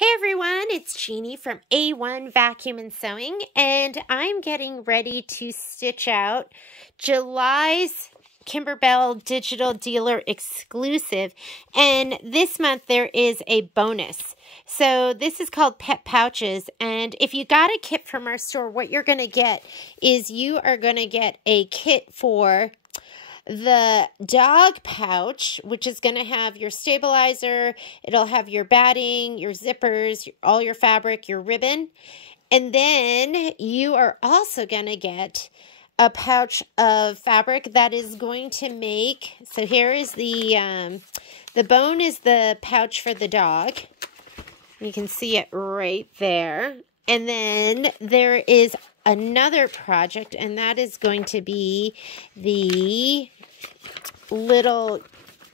Hey everyone, it's Jeannie from A1 Vacuum and Sewing, and I'm getting ready to stitch out July's Kimberbell Digital Dealer exclusive, and this month there is a bonus. So this is called Pet Pouches, and if you got a kit from our store, what you're going to get is you are going to get a kit for the dog pouch, which is going to have your stabilizer, it'll have your batting, your zippers, all your fabric, your ribbon, and then you are also going to get a pouch of fabric that is going to make, so here is the bone is the pouch for the dog. You can see it right there. And then there is another project, and that is going to be the little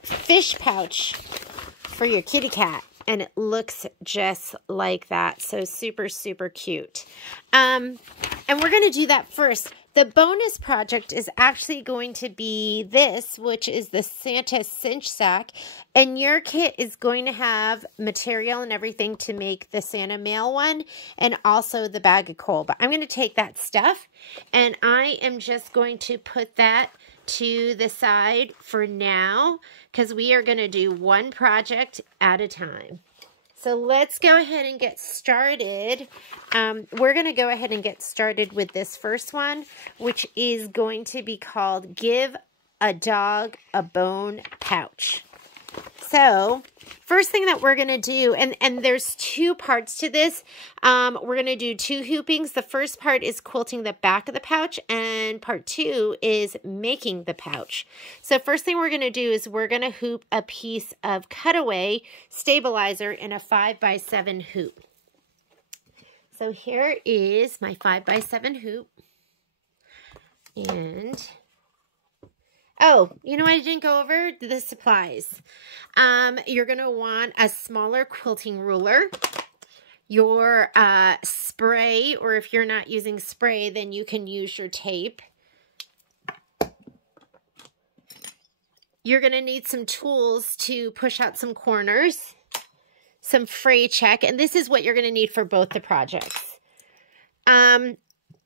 fish pouch for your kitty cat. And it looks just like that. So super, super cute. And we're going to do that first. The bonus project is actually going to be this, which is the Santa cinch sack. And your kit is going to have material and everything to make the Santa mail one and also the bag of coal. But I'm going to take that stuff and I am just going to put that to the side for now because we are going to do one project at a time. So let's go ahead and get started. We're going to go ahead and get started with this first one, which is going to be called Give a Dog a Bone Pouch. So first thing that we're going to do, and there's two parts to this. We're going to do two hoopings. The first part is quilting the back of the pouch, and part two is making the pouch. So first thing we're going to do is we're going to hoop a piece of cutaway stabilizer in a 5x7 hoop. So here is my 5x7 hoop. And oh, you know what I didn't go over? The supplies. You're going to want a smaller quilting ruler, your spray, or if you're not using spray, then you can use your tape. You're going to need some tools to push out some corners, some fray check, and this is what you're going to need for both the projects.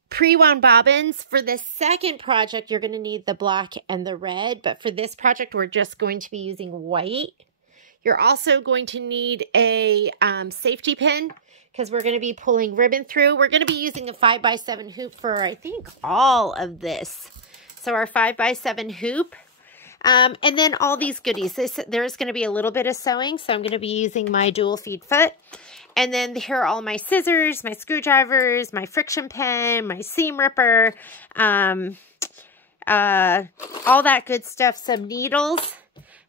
Pre-wound bobbins. For the second project, you're going to need the black and the red, but for this project, we're just going to be using white. You're also going to need a safety pin because we're going to be pulling ribbon through. We're going to be using a 5x7 hoop for, I think, all of this. So our 5x7 hoop. And then all these goodies. There's going to be a little bit of sewing, so I'm going to be using my dual feed foot. And then here are all my scissors, my screwdrivers, my friction pen, my seam ripper, all that good stuff, some needles.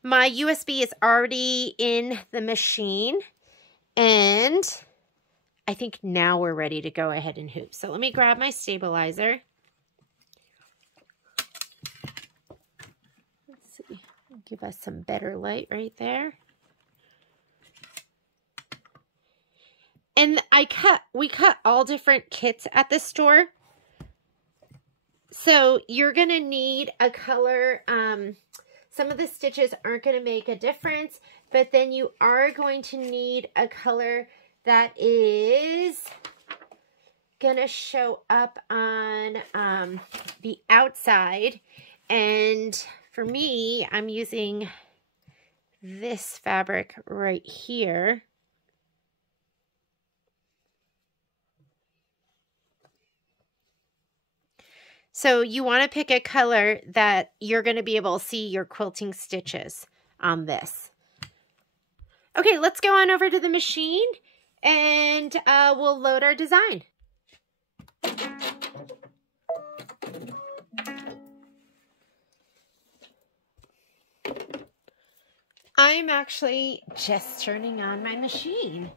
My USB is already in the machine, and I think now we're ready to go ahead and hoop. So let me grab my stabilizer. Let's see, give us some better light right there. And we cut all different kits at the store. So you're going to need a color. Some of the stitches aren't going to make a difference, but then you are going to need a color that is going to show up on the outside. And for me, I'm using this fabric right here. So you want to pick a color that you're going to be able to see your quilting stitches on this. Okay, let's go on over to the machine and we'll load our design. I'm actually just turning on my machine.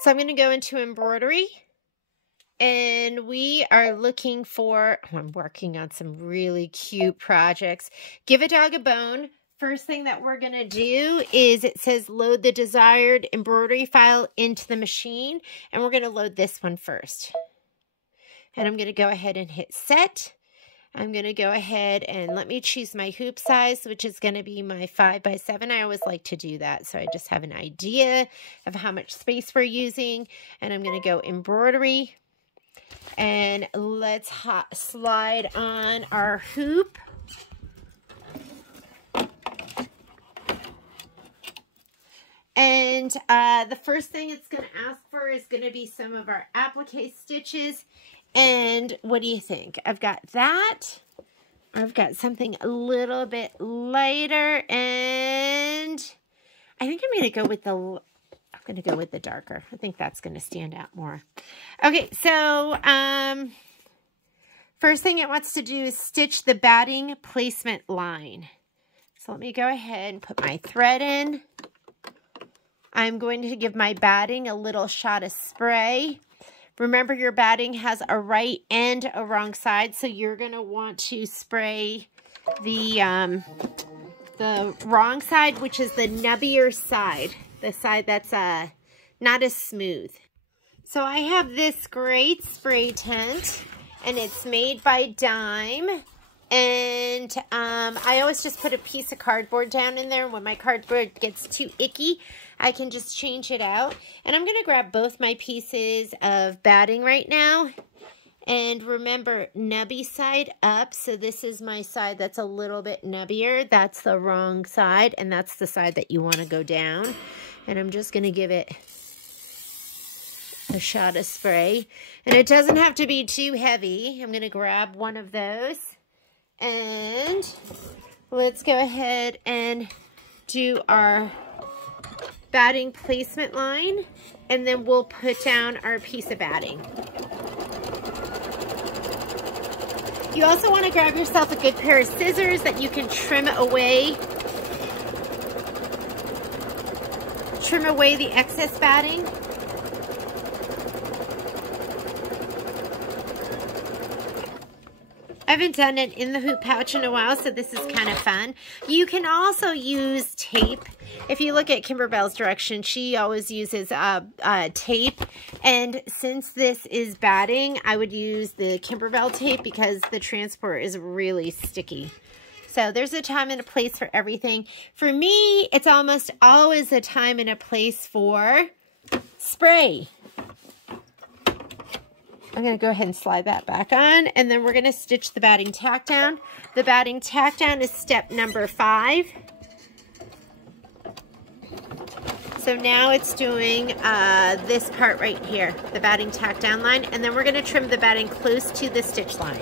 So I'm going to go into embroidery, and we are looking for, I'm working on some really cute projects. Give a Dog a Bone. First thing that we're going to do is it says load the desired embroidery file into the machine, and we're going to load this one first. And I'm going to go ahead and hit set. I'm going to go ahead and let me choose my hoop size, which is going to be my 5x7. I always like to do that, so I just have an idea of how much space we're using. And I'm going to go embroidery. And let's slide on our hoop. And the first thing it's going to ask for is going to be some of our applique stitches. And what do you think? I've got that. I've got something a little bit lighter, and I think I'm going to go with the darker. I think that's going to stand out more. Okay, so first thing it wants to do is stitch the batting placement line. So let me go ahead and put my thread in. I'm going to give my batting a little shot of spray. Remember, your batting has a right and a wrong side, so you're going to want to spray the wrong side, which is the nubbier side, the side that's not as smooth. So I have this great spray tent, and it's made by Dime. And I always just put a piece of cardboard down in there. When my cardboard gets too icky, I can just change it out. And I'm going to grab both my pieces of batting right now. And remember, nubby side up. So this is my side that's a little bit nubbier. That's the wrong side. And that's the side that you want to go down. And I'm just going to give it a shot of spray. And it doesn't have to be too heavy. I'm going to grab one of those. And let's go ahead and do our batting placement line, and then we'll put down our piece of batting. You also want to grab yourself a good pair of scissors that you can trim away the excess batting. I haven't done it in the hoop pouch in a while, so this is kind of fun. You can also use tape. If you look at Kimberbell's direction, she always uses tape. And since this is batting, I would use the Kimberbell tape because the transport is really sticky. So there's a time and a place for everything. For me, it's almost always a time and a place for spray. I'm going to go ahead and slide that back on, and then we're going to stitch the batting tack down. The batting tack down is step number 5. So now it's doing this part right here, the batting tack down line, and then we're going to trim the batting close to the stitch line.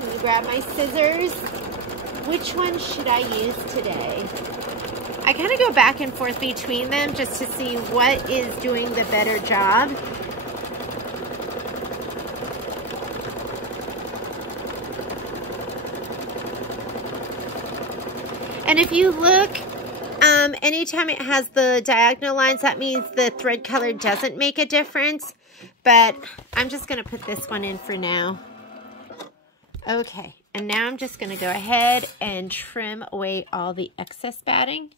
Let me grab my scissors. Which one should I use today? I kind of go back and forth between them just to see what is doing the better job. And if you look, anytime it has the diagonal lines, that means the thread color doesn't make a difference. But I'm just going to put this one in for now. Okay, and now I'm just going to go ahead and trim away all the excess batting.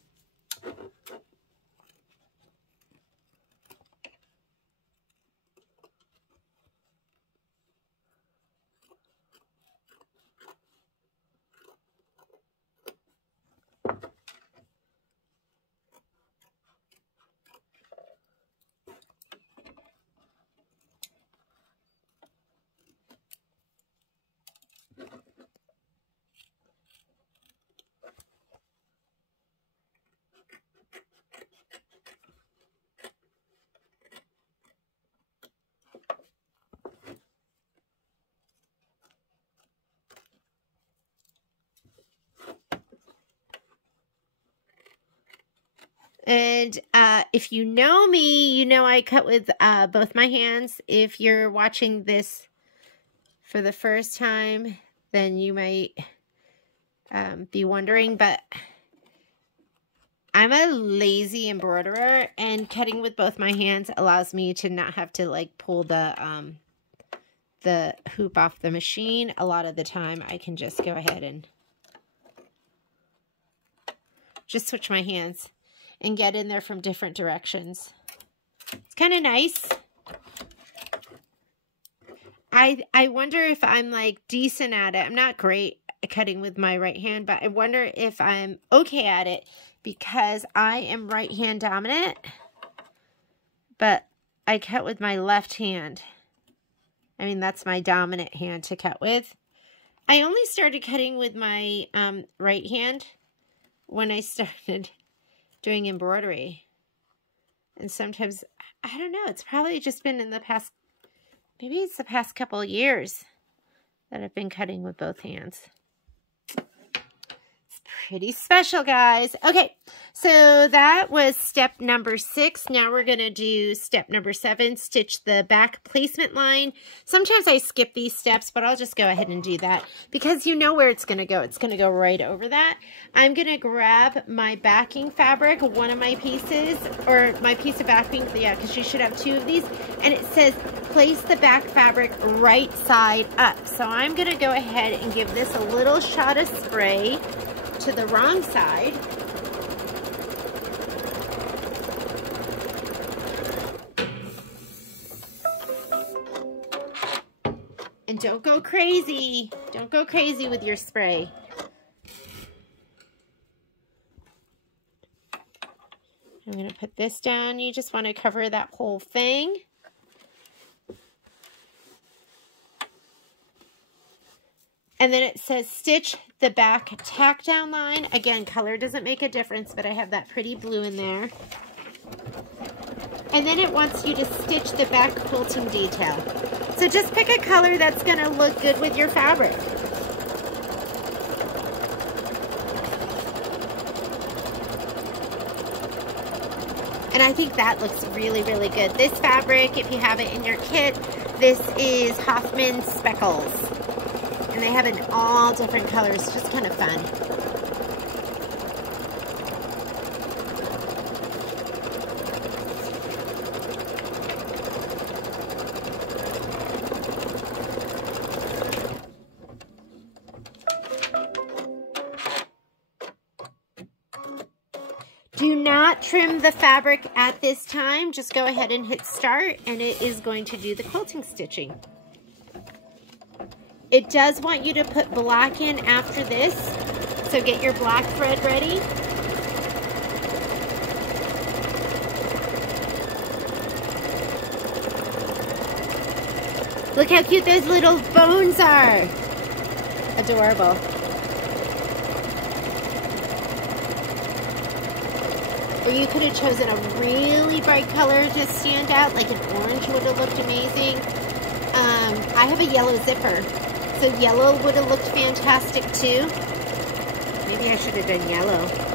And if you know me, you know I cut with both my hands. If you're watching this for the first time, then you might be wondering, but I'm a lazy embroiderer, and cutting with both my hands allows me to not have to like pull the hoop off the machine. A lot of the time I can just go ahead and just switch my hands and get in there from different directions. It's kind of nice. I wonder if I'm like decent at it. I'm not great at cutting with my right hand, but I wonder if I'm okay at it because I am right hand dominant, but I cut with my left hand. I mean, that's my dominant hand to cut with. I only started cutting with my right hand when I started doing embroidery. And sometimes, I don't know, it's probably just been in the past, maybe it's the past couple of years that I've been cutting with both hands. Pretty special, guys. Okay, so that was step number 6. Now we're going to do step number 7, stitch the back placement line. Sometimes I skip these steps, but I'll just go ahead and do that because you know where it's going to go. It's going to go right over that. I'm going to grab my backing fabric, one of my pieces, or my piece of backing, yeah, because you should have 2 of these, and it says place the back fabric right side up. So I'm going to go ahead and give this a little shot of spray to the wrong side. And don't go crazy. Don't go crazy with your spray. I'm going to put this down. You just want to cover that whole thing. And then it says stitch the back tack down line. Again, color doesn't make a difference, but I have that pretty blue in there. And then it wants you to stitch the back quilting detail. So just pick a color that's going to look good with your fabric. And I think that looks really, really good. This fabric, if you have it in your kit, this is Hoffman Speckles. And they have it in all different colors. Just kind of fun. Do not trim the fabric at this time. Just go ahead and hit start and it is going to do the quilting stitching. It does want you to put black in after this, so get your black thread ready. Look how cute those little bones are. Adorable. Or you could have chosen a really bright color to stand out, like an orange would have looked amazing. I have a yellow zipper. So yellow would have looked fantastic too. Maybe I should have done yellow.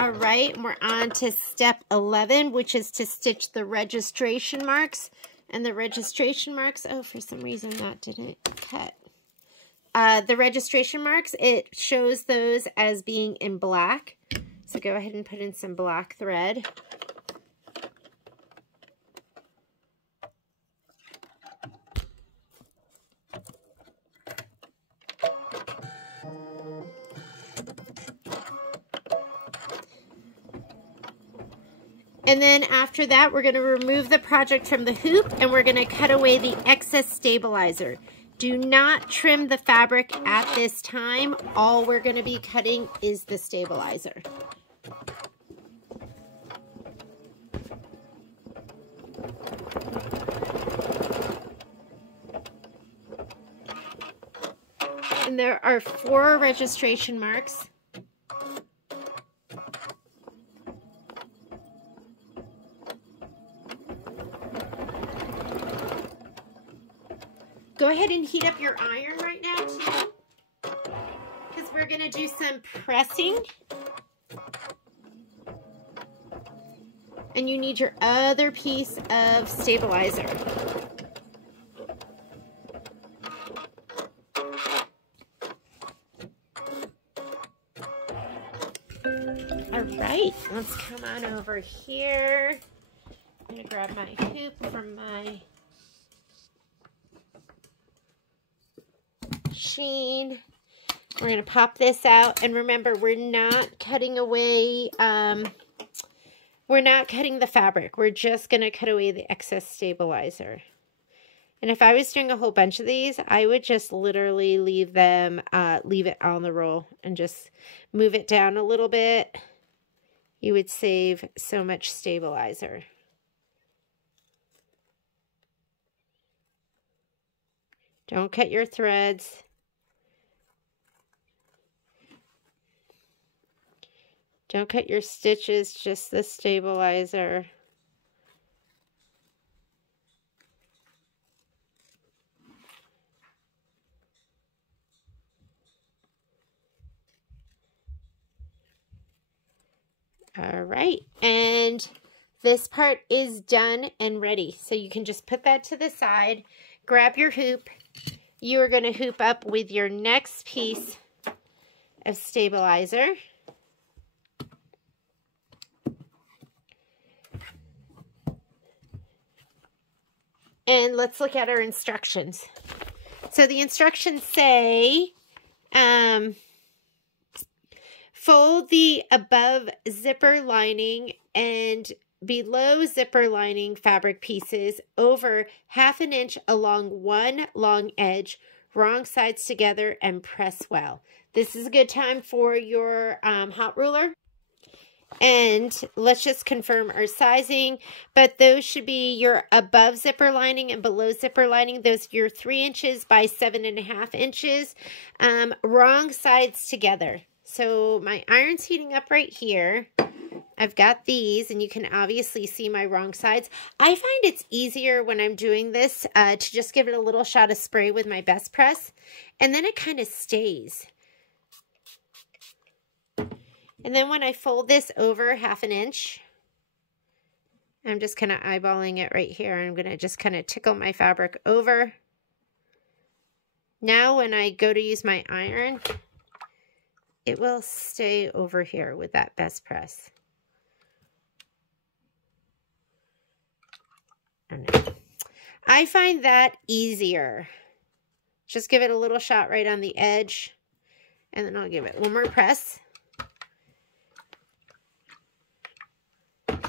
All right, we're on to step 11, which is to stitch the registration marks. And the registration marks, oh, for some reason that didn't cut. The registration marks, it shows those as being in black. So go ahead and put in some black thread. And then after that, we're going to remove the project from the hoop and we're going to cut away the excess stabilizer. Do not trim the fabric at this time. All we're going to be cutting is the stabilizer. And there are 4 registration marks. Go ahead and heat up your iron right now too, because we're going to do some pressing. And you need your other piece of stabilizer. All right, let's come on over here. I'm going to grab my hoop from my machine. We're going to pop this out, and remember, we're not cutting away, we're not cutting the fabric. We're just going to cut away the excess stabilizer. And if I was doing a whole bunch of these, I would just literally leave them, leave it on the roll and just move it down a little bit. You would save so much stabilizer. Don't cut your threads. Don't cut your stitches, just the stabilizer. All right, and this part is done and ready. So you can just put that to the side, grab your hoop. You are going to hoop up with your next piece of stabilizer. And let's look at our instructions. So the instructions say, fold the above zipper lining and below zipper lining fabric pieces over 1/2 inch along one long edge, wrong sides together, and press well. This is a good time for your hot ruler. And let's just confirm our sizing, but those should be your above zipper lining and below zipper lining. Those are your 3 inches by 7.5 inches, wrong sides together. So my iron's heating up right here. I've got these, and you can obviously see my wrong sides. I find it's easier when I'm doing this to just give it a little shot of spray with my best press, and then it kind of stays. And then when I fold this over 1/2 inch, I'm just kind of eyeballing it right here. I'm going to just kind of tickle my fabric over. Now when I go to use my iron, it will stay over here with that best press. I find that easier. Just give it a little shot right on the edge, and then I'll give it one more press.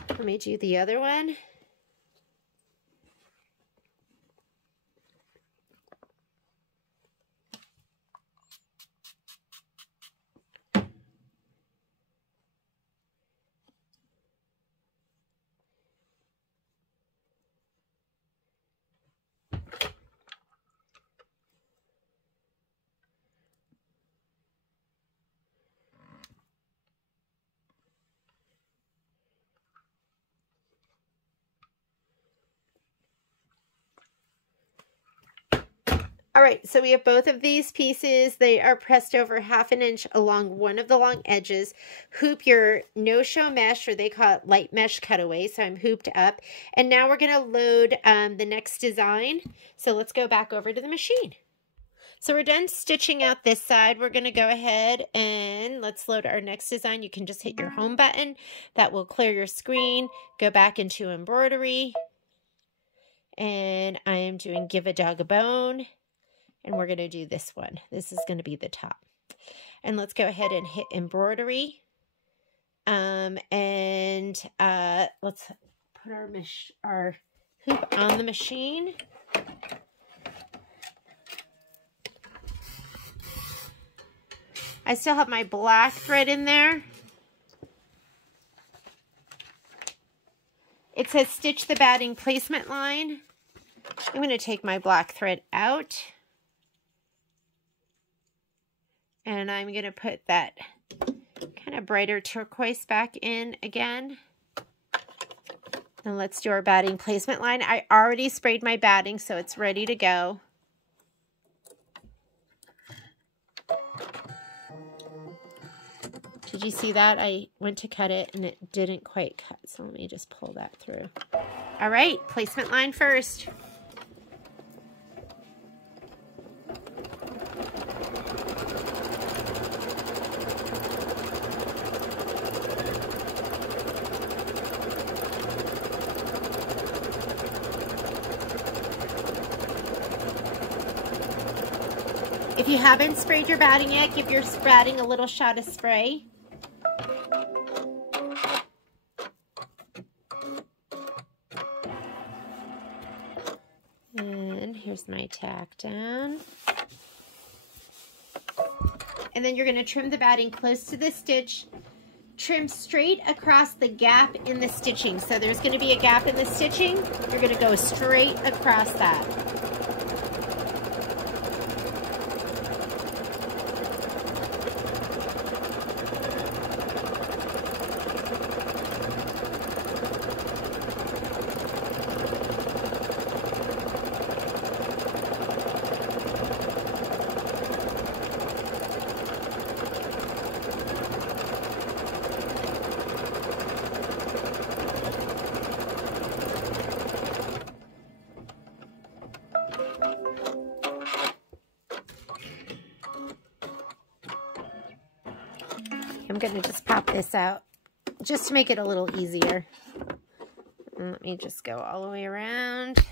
Let me do the other one. All right, so we have both of these pieces. They are pressed over 1/2 inch along one of the long edges. Hoop your no-show mesh, or they call it light mesh cutaway, so I'm hooped up. And now we're going to load the next design. So let's go back over to the machine. So we're done stitching out this side. We're going to go ahead and let's load our next design. You can just hit your home button. That will clear your screen. Go back into embroidery. And I am doing Give a Dog a Bone. And we're going to do this one. This is going to be the top. And let's go ahead and hit embroidery. Let's put our hoop on the machine. I still have my black thread in there. It says stitch the batting placement line. I'm going to take my black thread out. And I'm going to put that kind of brighter turquoise back in again. And let's do our batting placement line. I already sprayed my batting, so it's ready to go. Did you see that? I went to cut it and it didn't quite cut. So let me just pull that through. All right, placement line first. If you haven't sprayed your batting yet, give your batting a little shot of spray. And here's my tack down. And then you're going to trim the batting close to the stitch. Trim straight across the gap in the stitching. So there's going to be a gap in the stitching. You're going to go straight across that. I'm going to just pop this out just to make it a little easier. And let me just go all the way around.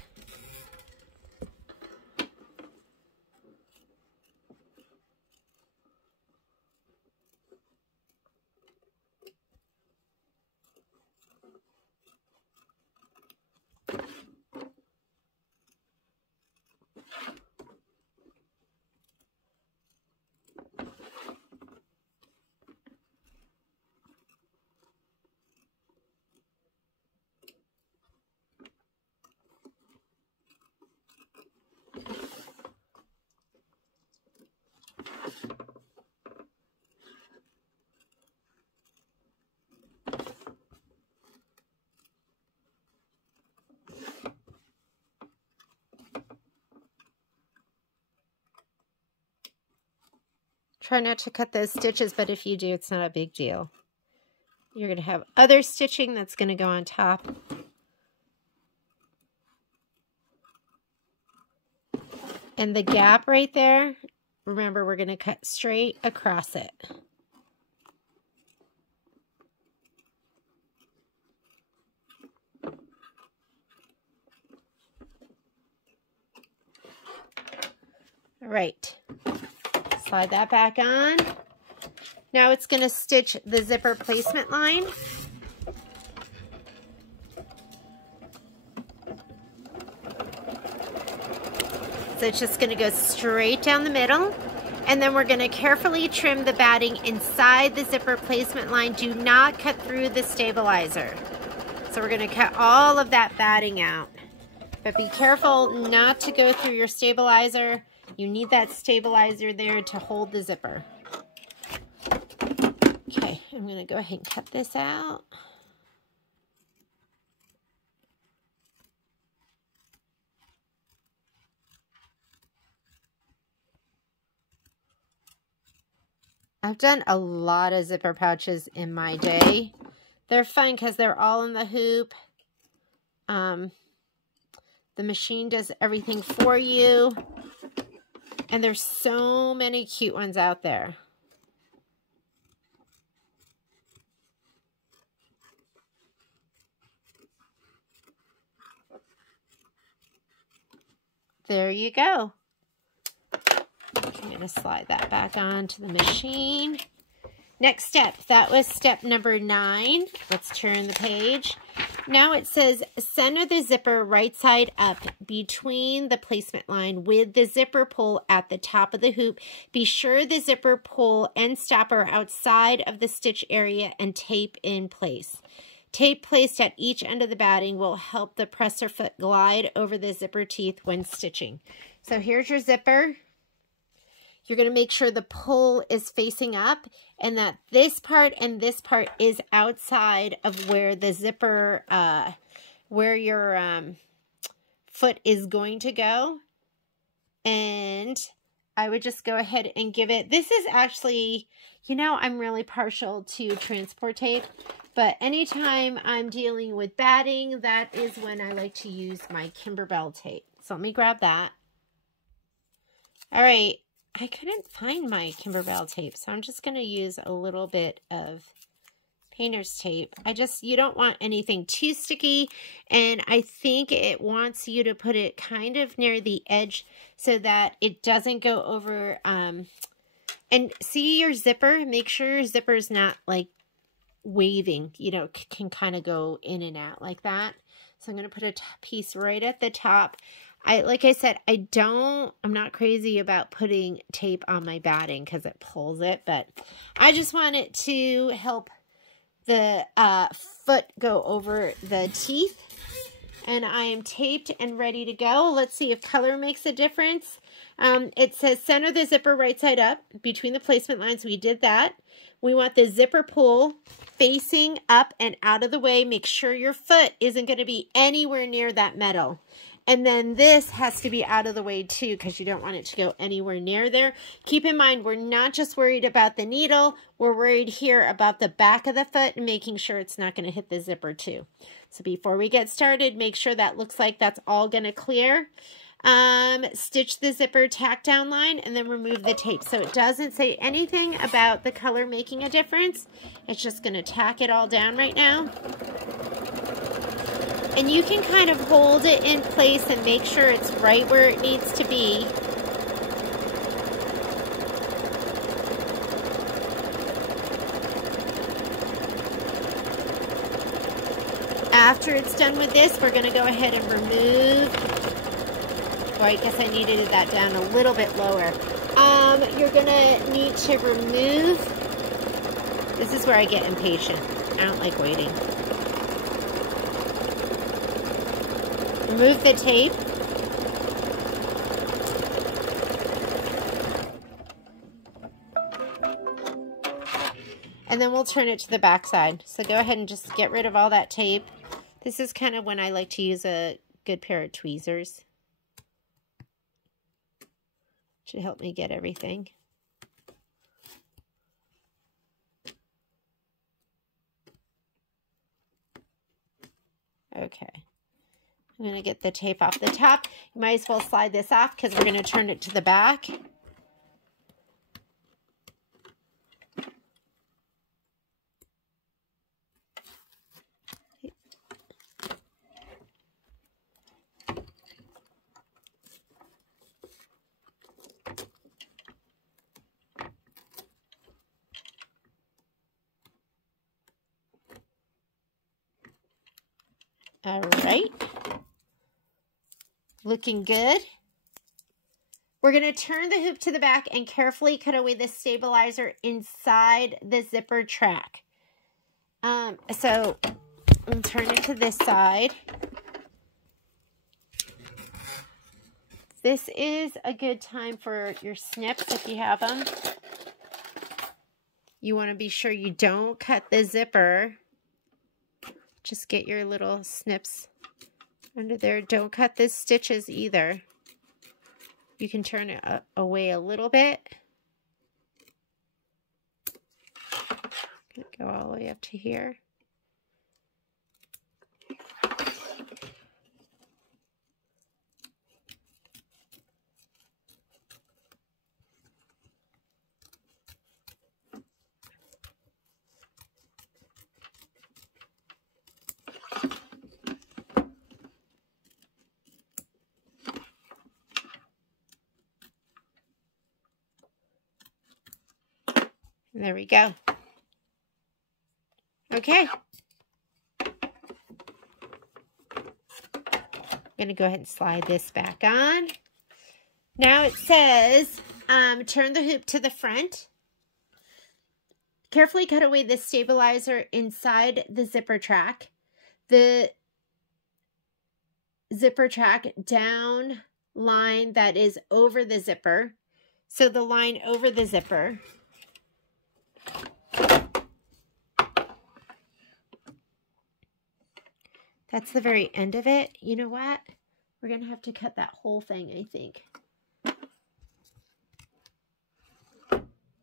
Try not to cut those stitches, but if you do, it's not a big deal. You're going to have other stitching that's going to go on top. And the gap right there, remember, we're going to cut straight across it. All right. Slide that back on. Now it's going to stitch the zipper placement line. So it's just going to go straight down the middle. And then we're going to carefully trim the batting inside the zipper placement line. Do not cut through the stabilizer. So we're going to cut all of that batting out. But be careful not to go through your stabilizer. You need that stabilizer there to hold the zipper. Okay, I'm going to go ahead and cut this out. I've done a lot of zipper pouches in my day. They're fun because they're all in the hoop. The machine does everything for you. And there's so many cute ones out there. There you go. I'm going to slide that back onto the machine. Next step, that was step number 9. Let's turn the page. Now it says center the zipper right side up between the placement line with the zipper pull at the top of the hoop. Be sure the zipper pull and stopper outside of the stitch area and tape in place. Tape placed at each end of the batting will help the presser foot glide over the zipper teeth when stitching. So here's your zipper. You're going to make sure the pull is facing up and that this part and this part is outside of where the zipper, where your foot is going to go. And I would just go ahead and give it, this is actually, you know, I'm really partial to transport tape, but anytime I'm dealing with batting, that is when I like to use my Kimberbell tape. So let me grab that. All right. I couldn't find my Kimberbell tape, so I'm just going to use a little bit of painter's tape. You don't want anything too sticky, and I think it wants you to put it kind of near the edge so that it doesn't go over, and see your zipper, make sure your zipper is not like waving, you know, can kind of go in and out like that. So I'm going to put a piece right at the top. Like I said, I'm not crazy about putting tape on my batting because it pulls it, but I just want it to help the foot go over the teeth. And I am taped and ready to go. Let's see if color makes a difference. It says center the zipper right side up between the placement lines. We did that. We want the zipper pull facing up and out of the way. Make sure your foot isn't going to be anywhere near that metal. And then this has to be out of the way too because you don't want it to go anywhere near there. Keep in mind, we're not just worried about the needle. We're worried here about the back of the foot and making sure it's not going to hit the zipper too. So before we get started, make sure that looks like that's all going to clear. Stitch the zipper tack down line and then remove the tape. So it doesn't say anything about the color making a difference. It's just going to tack it all down right now. And you can kind of hold it in place and make sure it's right where it needs to be. After it's done with this, we're going to go ahead and remove. Oh, I guess I needed that down a little bit lower. You're going to need to remove. This is where I get impatient. I don't like waiting. Remove the tape. And then we'll turn it to the back side. So go ahead and just get rid of all that tape. This is kind of when I like to use a good pair of tweezers to help me get everything. Okay. I'm going to get the tape off the top. You might as well slide this off because we're going to turn it to the back. All right. Looking good. We're going to turn the hoop to the back and carefully cut away the stabilizer inside the zipper track. So I'll turn it to this side. This is a good time for your snips if you have them. You want to be sure you don't cut the zipper. Just get your little snips under there. Don't cut the stitches either. You can turn it away a little bit. Go all the way up to here. There we go. Okay. I'm going to go ahead and slide this back on. Now it says, turn the hoop to the front. Carefully cut away the stabilizer inside the zipper track. The zipper track down line that is over the zipper. So the line over the zipper. That's the very end of it. You know what? We're going to have to cut that whole thing, I think.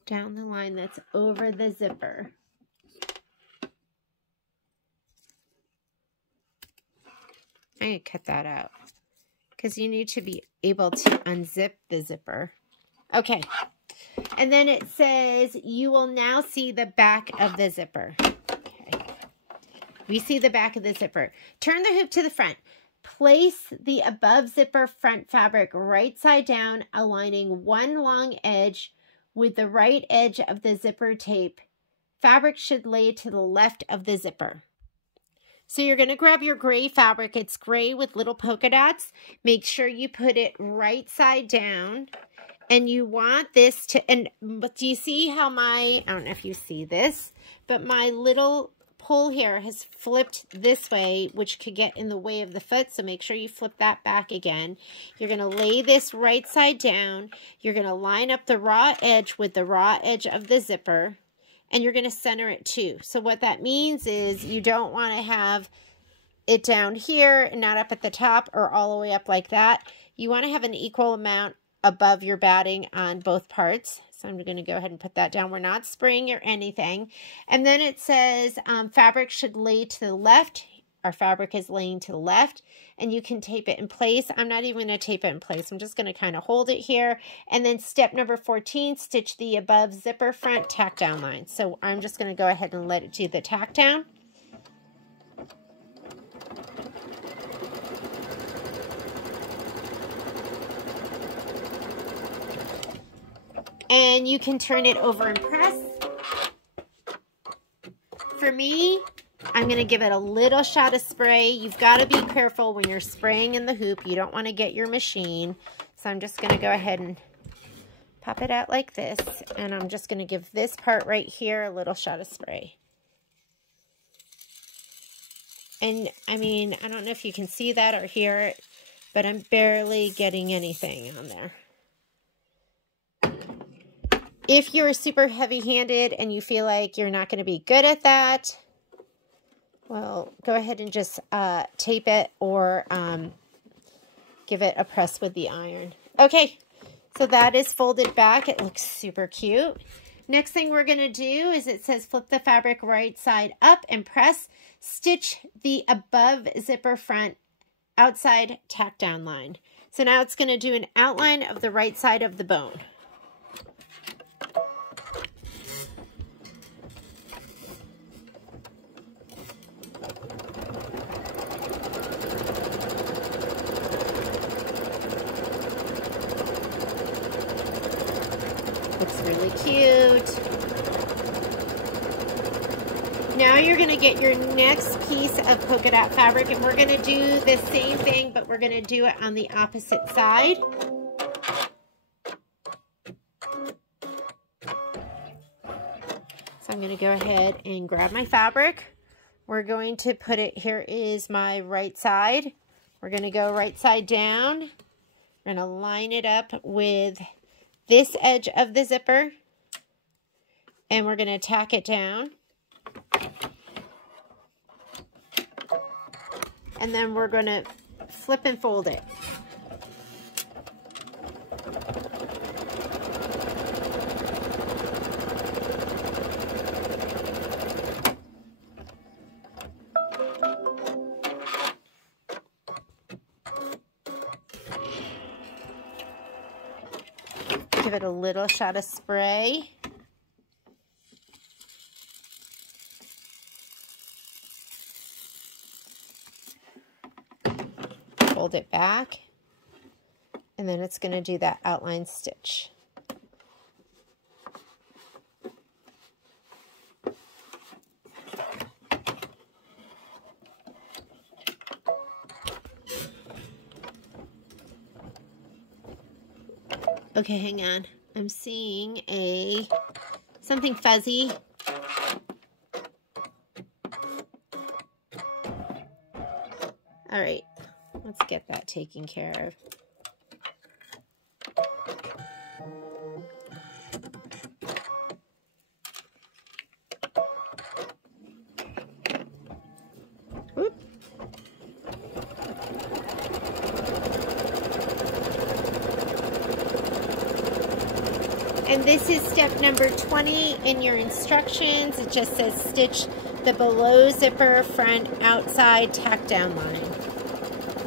Down the line that's over the zipper. I'm going to cut that out because you need to be able to unzip the zipper. Okay. And then it says, you will now see the back of the zipper. We see the back of the zipper. Turn the hoop to the front. Place the above zipper front fabric right side down, aligning one long edge with the right edge of the zipper tape. Fabric should lay to the left of the zipper. So you're going to grab your gray fabric. It's gray with little polka dots. Make sure you put it right side down. And you want this to, but do you see how I don't know if you see this, but my little pull here has flipped this way, which could get in the way of the foot. So make sure you flip that back again. You're going to lay this right side down. You're going to line up the raw edge with the raw edge of the zipper, and you're going to center it too. So what that means is you don't want to have it down here and not up at the top or all the way up like that. You want to have an equal amount above your batting on both parts. So I'm going to go ahead and put that down. We're not spraying or anything. And then it says fabric should lay to the left. Our fabric is laying to the left, and you can tape it in place. I'm not even going to tape it in place. I'm just going to kind of hold it here. And then step number 14, stitch the above zipper front tack down line. So I'm just going to go ahead and let it do the tack down. And you can turn it over and press. For me, I'm going to give it a little shot of spray. You've got to be careful when you're spraying in the hoop. You don't want to get your machine. So I'm just going to go ahead and pop it out like this. And I'm just going to give this part right here a little shot of spray. And I mean, I don't know if you can see that or hear it, but I'm barely getting anything on there. If you're super heavy-handed and you feel like you're not going to be good at that, well, go ahead and just tape it or give it a press with the iron. Okay, so that is folded back. It looks super cute. Next thing we're going to do is it says flip the fabric right side up and press. Stitch the above zipper front outside tack down line. So now it's going to do an outline of the right side of the bone. Looks really cute. Now you're going to get your next piece of polka dot fabric, and we're going to do the same thing, but we're going to do it on the opposite side. So I'm going to go ahead and grab my fabric. We're going to put it, here is my right side. We're going to go right side down. We're going to line it up with this edge of the zipper, and we're going to tack it down. And then we're going to flip and fold it. Give it a little shot of spray. Fold it back, and then it's going to do that outline stitch. Okay, hang on. I'm seeing something fuzzy. All right, let's get that taken care of. Whoop. And this is step number 20 in your instructions. It just says stitch the below zipper front outside tack down line.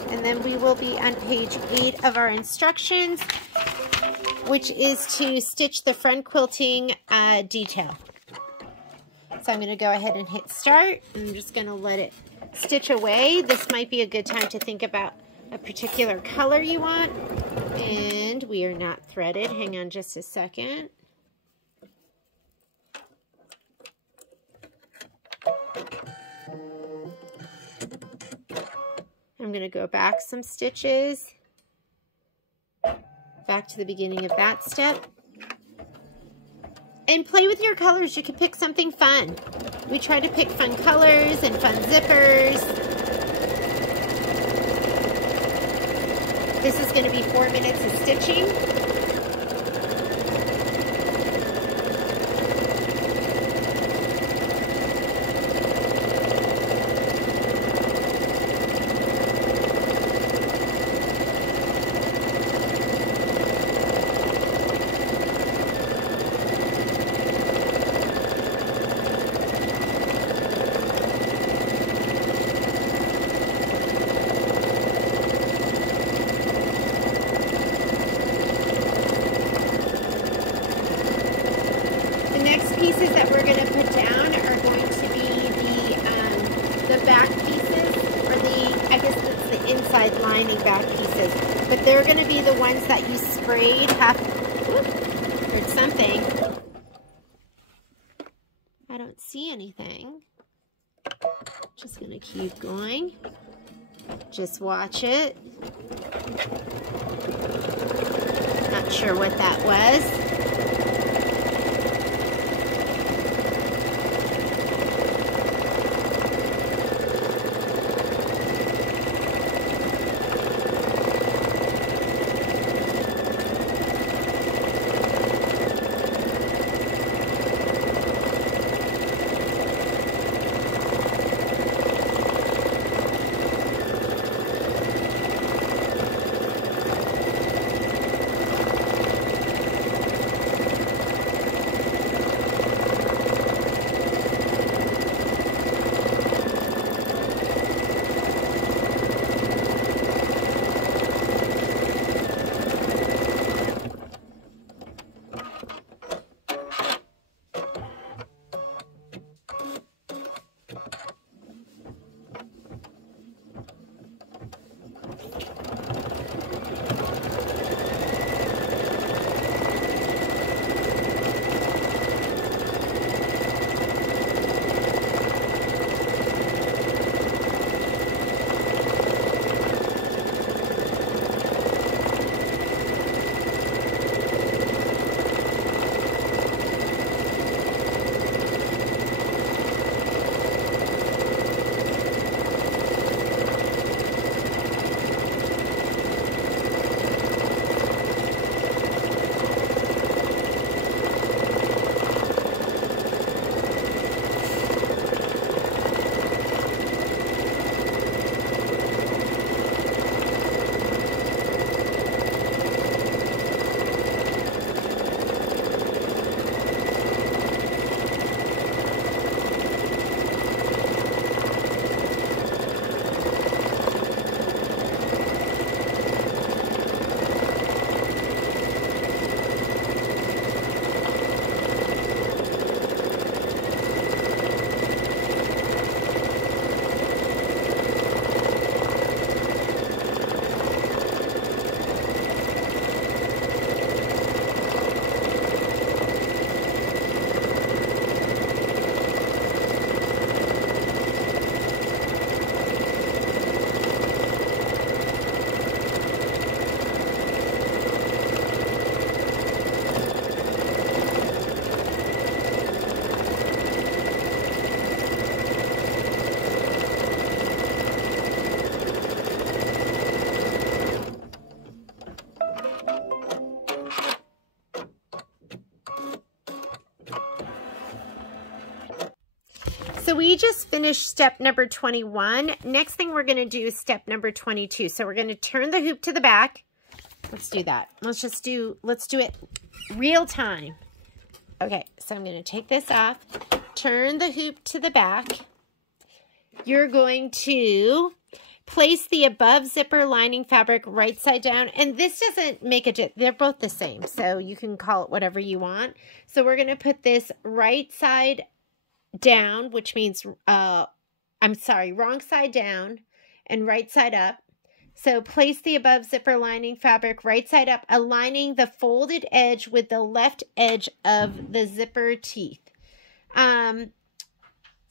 And then we will be on page 8 of our instructions, which is to stitch the front quilting detail. So I'm going to go ahead and hit start. I'm just going to let it stitch away. This might be a good time to think about a particular color you want. And we are not threaded. Hang on just a second. I'm going to go back some stitches, back to the beginning of that step. And play with your colors. You can pick something fun. We try to pick fun colors and fun zippers. This is going to be 4 minutes of stitching. Pieces that we're going to put down are going to be the back pieces, or I guess it's the inside lining back pieces, but they're going to be the ones that you sprayed heard something. I don't see anything. Just going to keep going. Just watch it. Not sure what that was. So we just finished step number 21. Next thing we're going to do is step number 22. So we're going to turn the hoop to the back. Let's do that. Let's do it real time. Okay, so I'm going to take this off, turn the hoop to the back. You're going to place the above zipper lining fabric right side down. And this doesn't make a, they're both the same. So you can call it whatever you want. So we're going to put this right side down, which means, wrong side down and right side up. So place the above zipper lining fabric right side up, aligning the folded edge with the left edge of the zipper teeth.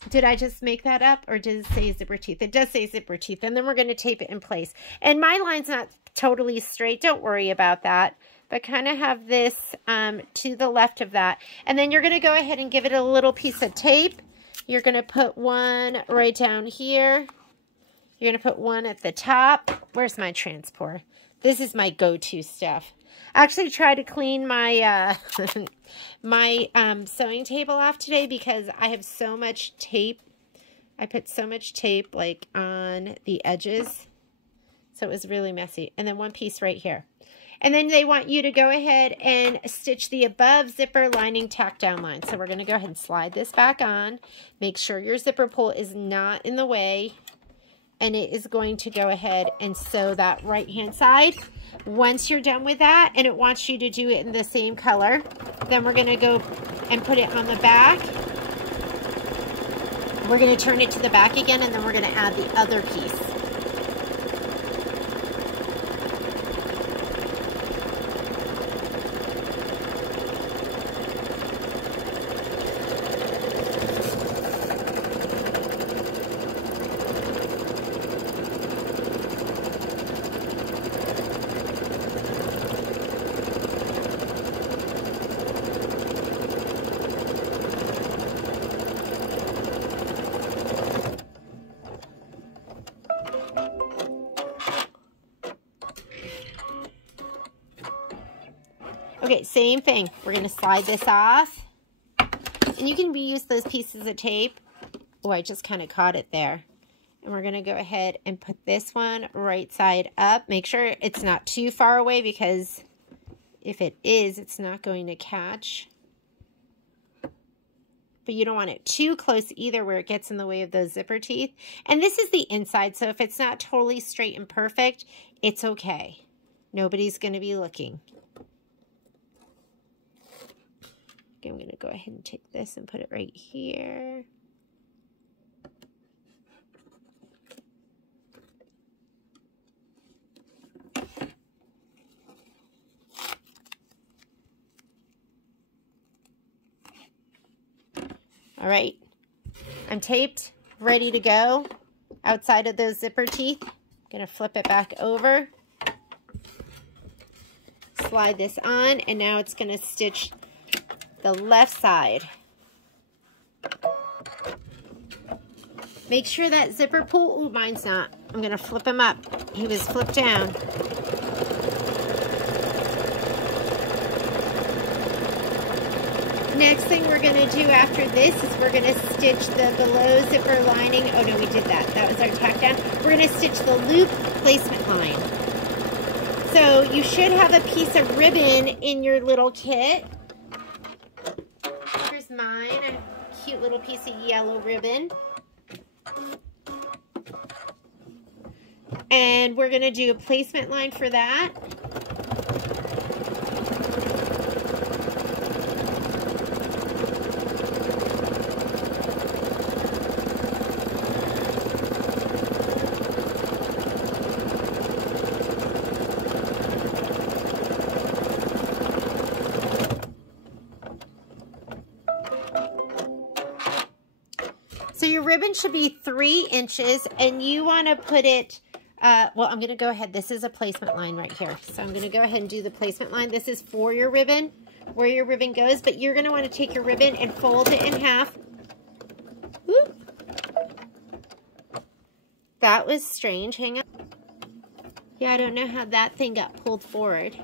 Did I just make that up, or did it say zipper teeth? It does say zipper teeth, and then we're going to tape it in place. And my line's not totally straight. Don't worry about that, but kind of have this to the left of that. And then you're going to go ahead and give it a little piece of tape. You're going to put one right down here. You're going to put one at the top. Where's my transport? This is my go-to stuff. I actually tried to clean my my sewing table off today because I have so much tape. I put so much tape like on the edges. So it was really messy. And then one piece right here. And then they want you to go ahead and stitch the above zipper lining tack down line. So we're going to go ahead and slide this back on. Make sure your zipper pull is not in the way. And it is going to go ahead and sew that right hand side. Once you're done with that, and it wants you to do it in the same color, then we're going to go and put it on the back. We're going to turn it to the back again, and then we're going to add the other piece. Okay, same thing. We're going to slide this off. And you can reuse those pieces of tape. Oh, I just kind of caught it there. And we're going to go ahead and put this one right side up. Make sure it's not too far away, because if it is, it's not going to catch. But you don't want it too close either, where it gets in the way of those zipper teeth. And this is the inside, so if it's not totally straight and perfect, it's okay. Nobody's going to be looking. Okay, I'm going to go ahead and take this and put it right here. All right, I'm taped, ready to go outside of those zipper teeth. I'm going to flip it back over, slide this on, and now it's going to stitch the left side. Make sure that zipper pull, oh, mine's not. I'm going to flip him up. He was flipped down. Next thing we're going to do after this is we're going to stitch the below zipper lining. Oh no, we did that. That was our tack down. We're going to stitch the loop placement line. So you should have a piece of ribbon in your little kit. Here's mine, a cute little piece of yellow ribbon. And we're going to do a placement line for that. So your ribbon should be 3 inches, and you want to put it, well, I'm going to go ahead. This is a placement line right here. So I'm going to go ahead and do the placement line. This is for your ribbon, where your ribbon goes, but you're going to want to take your ribbon and fold it in half. Whoop. That was strange. Hang on. Yeah, I don't know how that thing got pulled forward.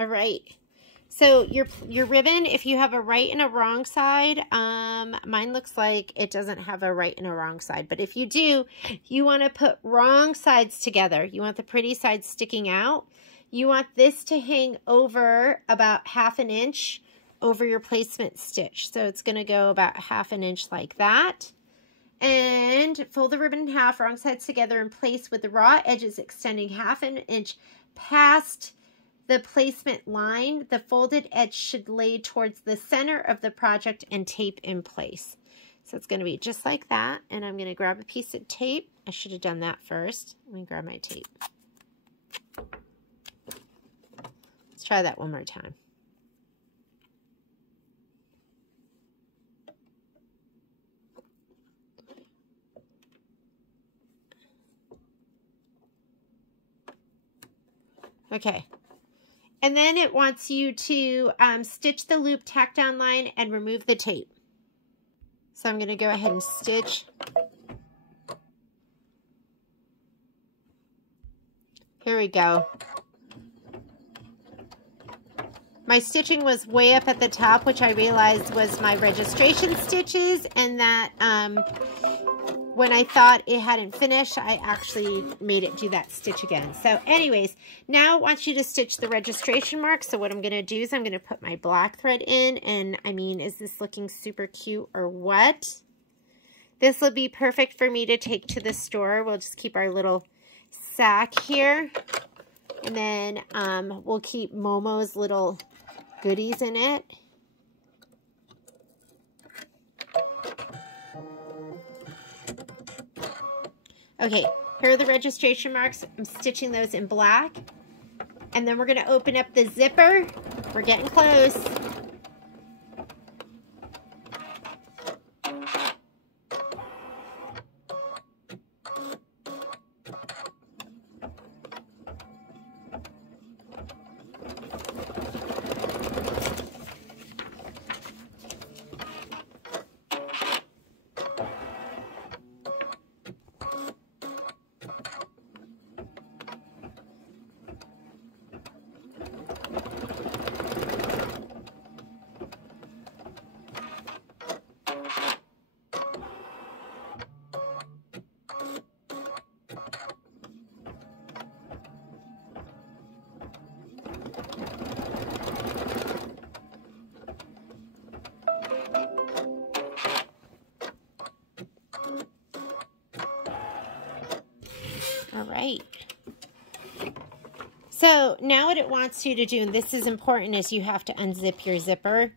All right. So your ribbon, if you have a right and a wrong side, mine looks like it doesn't have a right and a wrong side. But if you do, you want to put wrong sides together. You want the pretty side sticking out. You want this to hang over about 1/2 inch over your placement stitch. So it's going to go about 1/2 inch like that. And fold the ribbon in half, wrong sides together in place with the raw edges extending 1/2 inch past the placement line. The folded edge should lay towards the center of the project and tape in place. So it's going to be just like that. And I'm going to grab a piece of tape. I should have done that first. Let me grab my tape. Let's try that one more time. Okay. And then it wants you to stitch the loop tack down line and remove the tape. So I'm going to go ahead and stitch. Here we go. My stitching was way up at the top, which I realized was my registration stitches, and that when I thought it hadn't finished, I actually made it do that stitch again. So anyways, now it wants you to stitch the registration mark. So what I'm going to do is I'm going to put my black thread in, and I mean, is this looking super cute or what? This will be perfect for me to take to the store. We'll just keep our little sack here, and then we'll keep Momo's little goodies in it. Okay, here are the registration marks. I'm stitching those in black. And then we're going to open up the zipper. We're getting close. All right. So now what it wants you to do, and this is important, is you have to unzip your zipper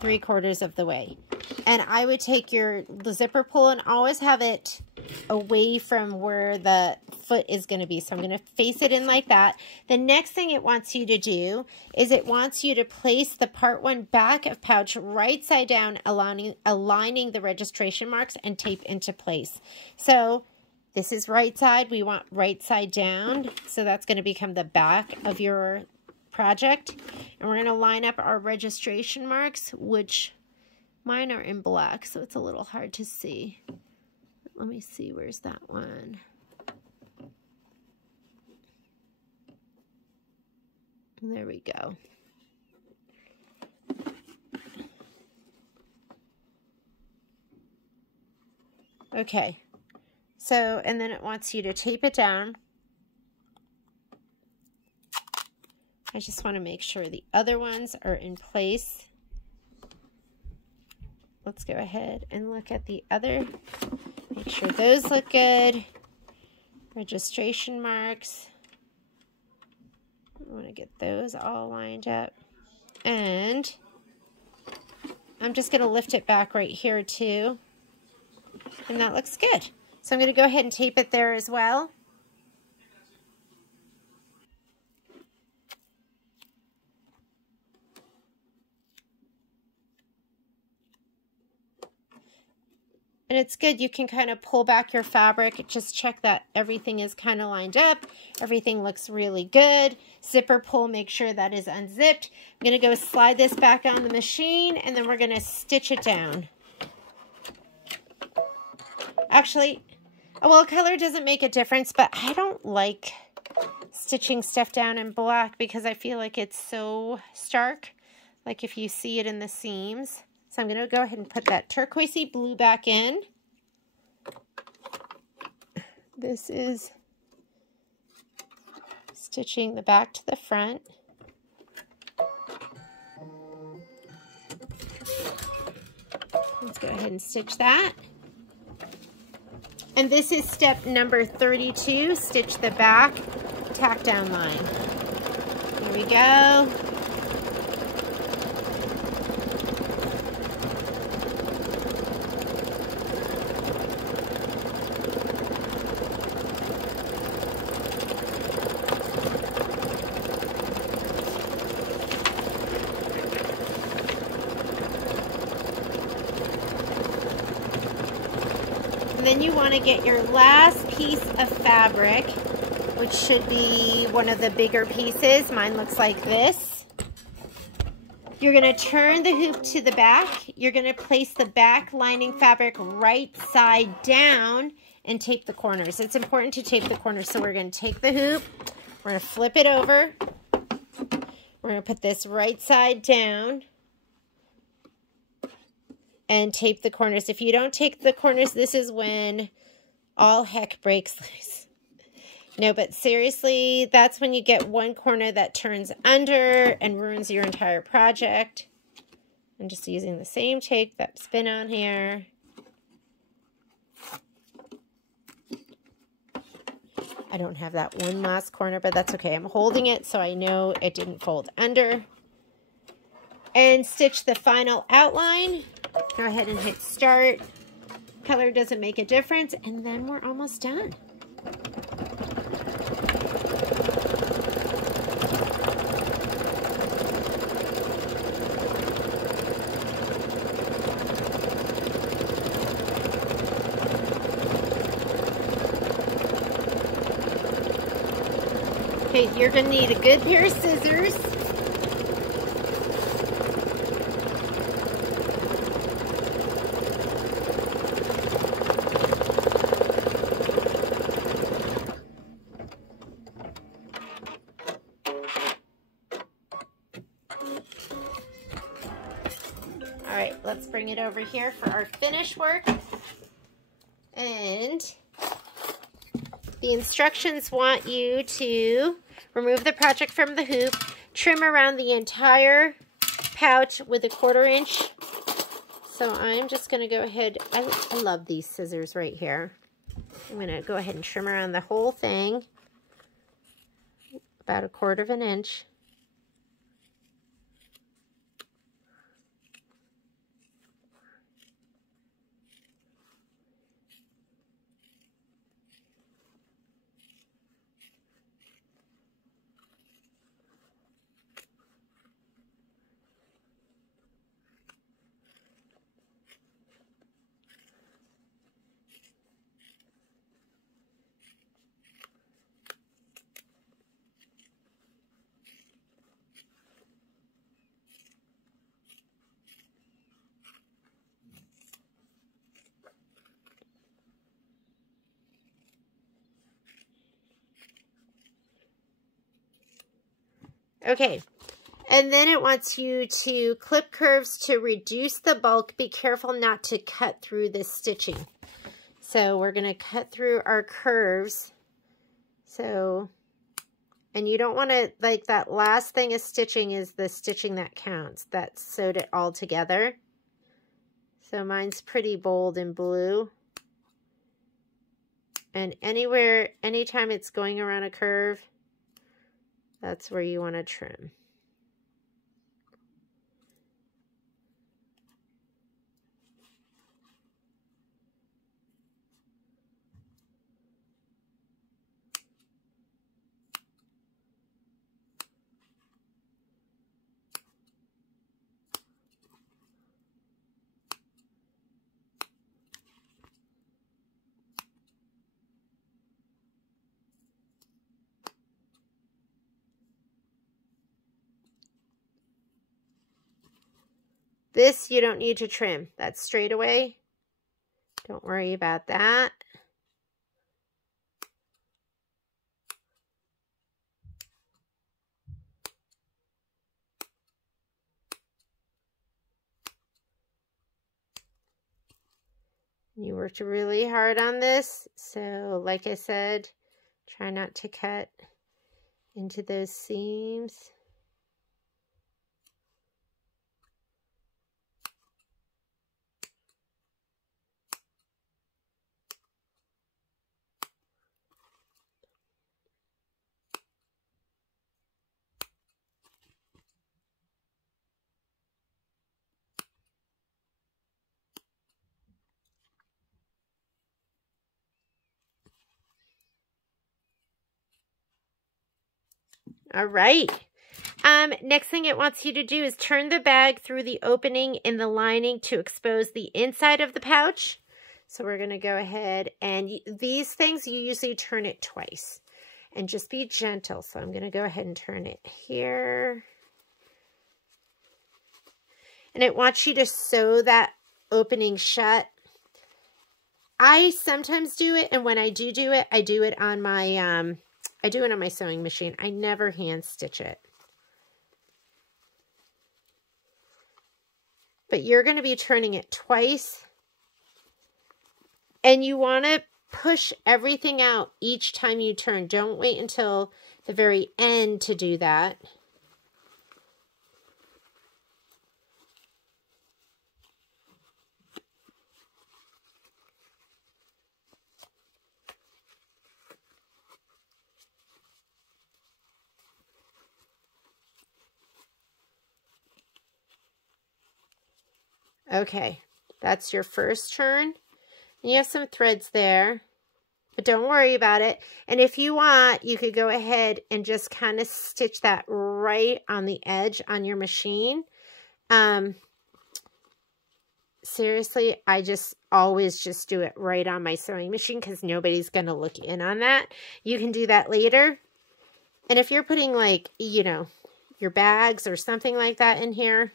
3/4 of the way. And I would take the zipper pull and always have it away from where the foot is going to be. So I'm going to face it in like that. The next thing it wants you to do is it wants you to place the part 1 back of pouch right side down, aligning the registration marks and tape into place. So this is right side. We want right side down. So that's going to become the back of your project. And we're going to line up our registration marks, which mine are in black, so it's a little hard to see. Let me see, where's that one? There we go. Okay. So, and then it wants you to tape it down. I just want to make sure the other ones are in place. Let's go ahead and look at the other. Make sure those look good. Registration marks. I want to get those all lined up. And I'm just going to lift it back right here too. And that looks good. So I'm going to go ahead and tape it there as well. And it's good, you can kind of pull back your fabric, just check that everything is kind of lined up, everything looks really good. Zipper pull, make sure that is unzipped. I'm going to go slide this back on the machine, and then we're going to stitch it down. Actually, well, color doesn't make a difference, but I don't like stitching stuff down in black because I feel like it's so stark, like if you see it in the seams. So I'm going to go ahead and put that turquoisey blue back in. This is stitching the back to the front. Let's go ahead and stitch that. And this is step number 32, stitch the back tack down line. Here we go. Then you want to get your last piece of fabric, which should be one of the bigger pieces. Mine looks like this. You're going to turn the hoop to the back. You're going to place the back lining fabric right side down and tape the corners. It's important to tape the corners. So we're going to take the hoop, we're going to flip it over. We're going to put this right side down and tape the corners. If you don't tape the corners, this is when all heck breaks loose. No, but seriously, that's when you get one corner that turns under and ruins your entire project. I'm just using the same tape that's been on here. I don't have that one last corner, but that's okay. I'm holding it so I know it didn't fold under. And stitch the final outline. Go ahead and hit start. Color doesn't make a difference, and then we're almost done. Okay, you're going to need a good pair of scissors. Alright, let's bring it over here for our finish work. And the instructions want you to remove the project from the hoop, trim around the entire pouch with a 1/4 inch. So I'm just going to go ahead, I love these scissors right here. I'm going to go ahead and trim around the whole thing, about a 1/4 inch. Okay, and then it wants you to clip curves to reduce the bulk. Be careful not to cut through this stitching. So we're going to cut through our curves. So, and you don't want to, like, that last thing of stitching is the stitching that counts. That sewed it all together. So mine's pretty bold and blue. And anywhere, anytime it's going around a curve, that's where you want to trim. This you don't need to trim. That's straight away. Don't worry about that. You worked really hard on this, so like I said, try not to cut into those seams. All right. Next thing it wants you to do is turn the bag through the opening in the lining to expose the inside of the pouch. So we're going to go ahead and these things, you usually turn it twice and just be gentle. So I'm going to go ahead and turn it here. And it wants you to sew that opening shut. I sometimes do it, and when I do it, I do it on my sewing machine. I never hand stitch it. But you're going to be turning it twice. And you want to push everything out each time you turn. Don't wait until the very end to do that. Okay, that's your first turn. And you have some threads there, but don't worry about it. And if you want, you could go ahead and just kind of stitch that right on the edge on your machine. Seriously, I just always just do it right on my sewing machine because nobody's going to look in on that. You can do that later. And if you're putting like, you know, your bags or something like that in here,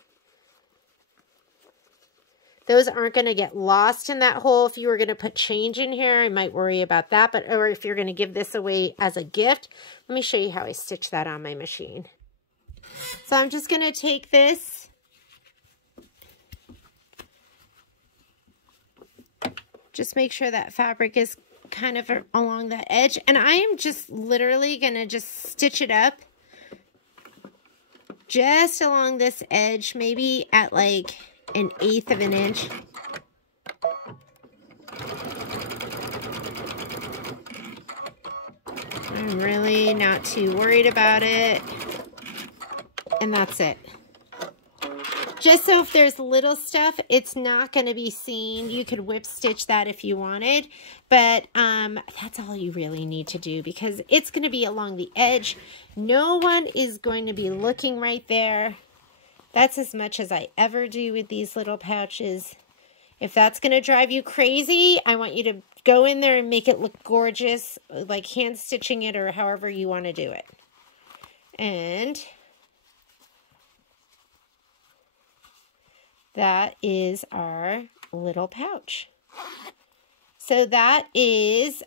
those aren't going to get lost in that hole. If you were going to put change in here, I might worry about that. But, or if you're going to give this away as a gift, let me show you how I stitch that on my machine. So I'm just going to take this. Just make sure that fabric is kind of along that edge. And I am just literally going to just stitch it up just along this edge, maybe at like 1/8 of an inch. I'm really not too worried about it. And that's it. Just so if there's little stuff, it's not going to be seen. You could whip stitch that if you wanted, but that's all you really need to do because it's going to be along the edge. No one is going to be looking right there. That's as much as I ever do with these little pouches. If that's going to drive you crazy, I want you to go in there and make it look gorgeous, like hand stitching it or however you want to do it. And that is our little pouch. So that is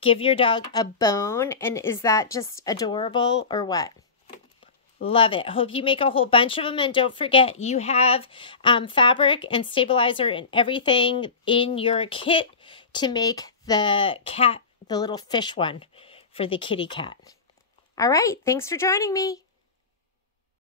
Give Your Dog a Bone. And is that just adorable or what? Love it. Hope you make a whole bunch of them. And don't forget, you have fabric and stabilizer and everything in your kit to make the cat, the little fish one for the kitty cat. All right. Thanks for joining me.